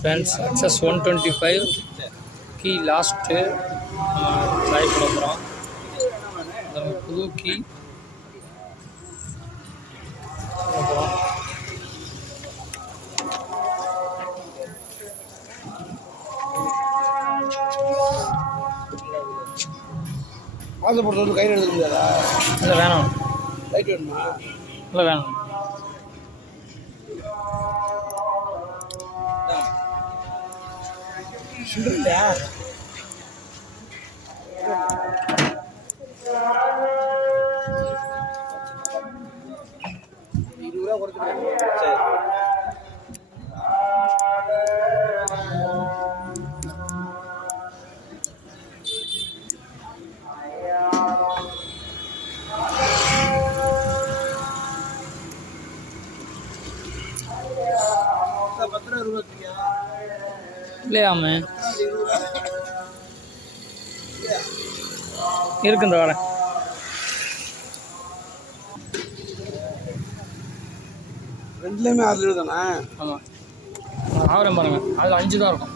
Friends Access 125 கீ last try பண்ண போகிறோம். புது கீ பாஸ்போர்ட் வந்து கையில் எடுக்க முடியாதா? இல்லை வேணாம். லைட் வேணுமா? இல்லை வேணாம். இல்லையா? ₹20 குறைச்சி. சரி. இல்லையாமே இருக்கு இந்த வேலை. ரெண்டுலேயுமே 6 தானே? ஆமாம், ஆவரம் பாருங்கள், அதில் 5 தான் இருக்கும்.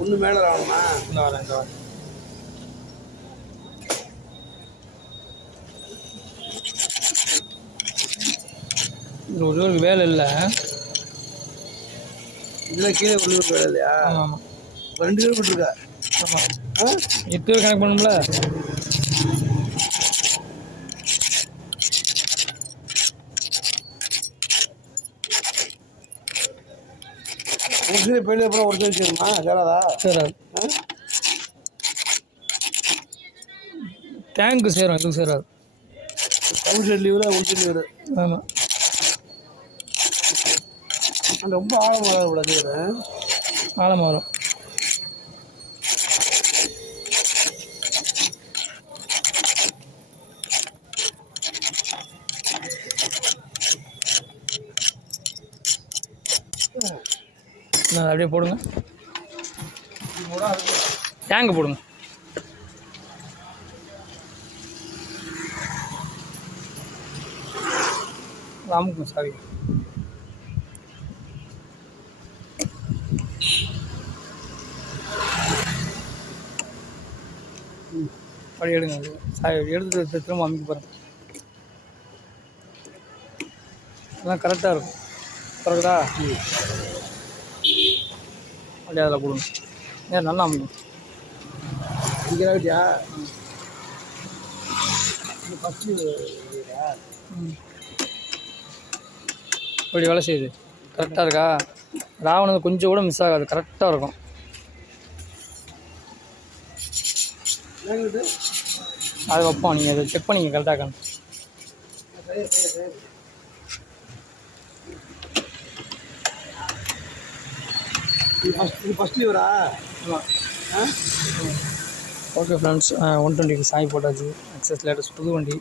ஒன்று மேலே ஆகணுமா? இந்த வரேன் இந்த வரேன். இது ஒரு வேலை இல்லை. இதில் கீழே கொண்டு வேலை இல்லையா? ஆமாம் ஆமாம். 2 பேர் போட்டுருக்கா. ஆமாம், 8 பேர் கணக்கு பண்ணணும்ல. ஒரு பெரிய அப்புறம் ஒரு பேர் சேருமா? சேராதா? சேராது. டேங்க்கு சேரும், எதுவும் சேராது. அவுட் லீவரா உள் லீவரு? ஆமாம். ரொம்ப ஆழம் வரக்கூடாது. ஆழம் வரும். அப்படியே போடுங்க, டேங்கு போடுங்க. அமுக்குங்க சாரி. அப்படி எடுங்க, சாரி எடுத்து திரும்ப அமைக்க பாருங்க. எல்லாம் கரெக்டாக இருக்கும். கரெக்டா? அப்படியே அதில் போடுங்க. ஏன் நல்லா அமைக்கும். இங்கேயா ஃபஸ்ட்டு இப்படி வேலை செய்யுது. கரெக்டாக இருக்கா? ராவணது கொஞ்சம் கூட மிஸ் ஆகாது, கரெக்டாக இருக்கும். அது வைப்போம், நீங்கள் அதை செக் பண்ணிங்க கரெக்டாக இருக்கான்னு. ஃபஸ்ட் லீவரா? ஆமாம். ஓகே ஃப்ரெண்ட்ஸ், 120க்கு சாய் போட்டாச்சு. எக்ஸஸ் லேட்டஸ்ட் புது வண்டி.